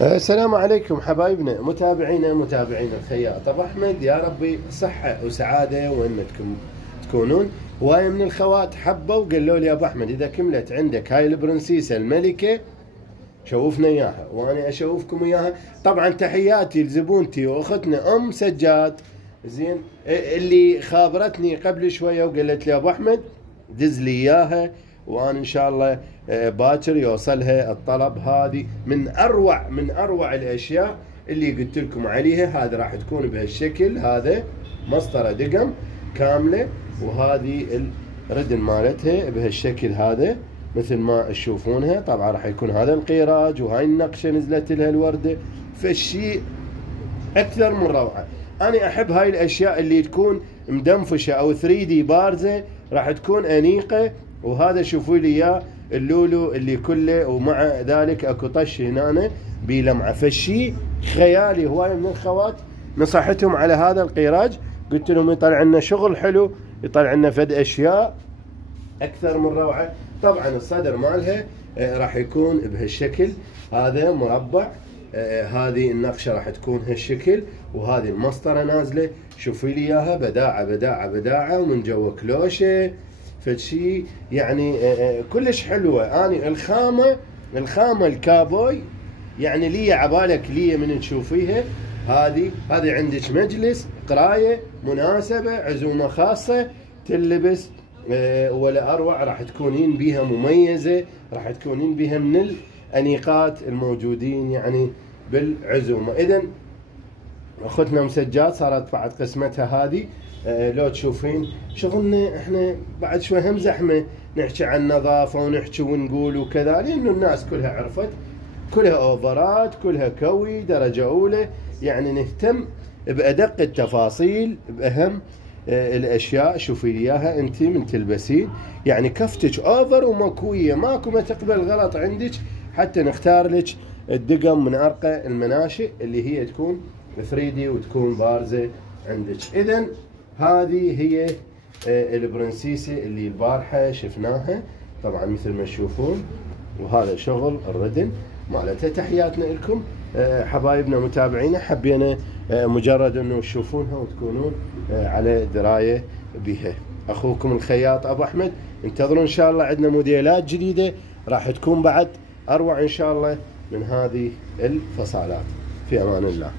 السلام عليكم حبايبنا متابعينا الخياط ابو احمد. يا ربي صحه وسعاده وانكم تكونون. هوايه من الخوات حبوا وقالوا لي يا ابو احمد اذا كملت عندك هاي البرنسيسه الملكه شوفنا اياها وانا اشوفكم اياها. طبعا تحياتي لزبونتي واختنا ام سجاد زين اللي خابرتني قبل شويه وقالت لي ابو احمد دز لي اياها وانا ان شاء الله باكر يوصلها الطلب. هذه من اروع الاشياء اللي قلت لكم عليها. هذا راح تكون بهالشكل، هذا مسطره دقم كامله، وهذه الردن مالتها بهالشكل هذا مثل ما تشوفونها. طبعا راح يكون هذا القيراج وهاي النقشه نزلت لها الورده، فالشيء اكثر من روعه. انا احب هاي الاشياء اللي تكون مدنفشه او 3D بارزه، راح تكون انيقه. وهذا شوفوا لي اياه اللولو اللي كله، ومع ذلك اكو طش هنا بلمعه، فالشيء خيالي. هوايه من الخوات نصحتهم على هذا القيراج، قلت لهم يطلع لنا شغل حلو، يطلع لنا فد اشياء اكثر من روعه. طبعا الصدر مالها راح يكون بهالشكل هذا مربع. هذه النقشه راح تكون هالشكل، وهذه المسطره نازله. شوفي لي اياها بداعه ومن جوا كلوشه، فشي يعني كلش حلوه. اني الخامه الكابوي يعني لي عبالك لي من تشوفيها. هذه عندك مجلس قرايه مناسبه عزومه خاصه تلبس ولا اروع. راح تكونين بيها مميزه، راح تكونين بيها من الانيقات الموجودين يعني بالعزومه. اذا اختنا مسجات صارت بعد قسمتها هذه. لو تشوفين شغلنا احنا بعد شوي هم زحمه نحكي عن نظافه ونحكي ونقول وكذا، لانه الناس كلها عرفت، كلها اوفرات، كلها كوي درجه اولى. يعني نهتم بادق التفاصيل باهم الاشياء. شوفي لي اياها انت من تلبسين، يعني كفتك اوفر ومكويه، ماكو ما تقبل غلط عندك، حتى نختار لك الدقم من ارقى المناشئ اللي هي تكون 3D وتكون بارزه عندك. اذا هذه هي البرنسيسه اللي البارحه شفناها طبعا مثل ما تشوفون، وهذا شغل الردن مالتها. تحياتنا لكم حبايبنا متابعينا، حبينا مجرد انه تشوفونها وتكونون على درايه بها. اخوكم الخياط ابو احمد، انتظروا ان شاء الله عندنا موديلات جديده راح تكون بعد اروع ان شاء الله من هذه الفصالات. في امان الله.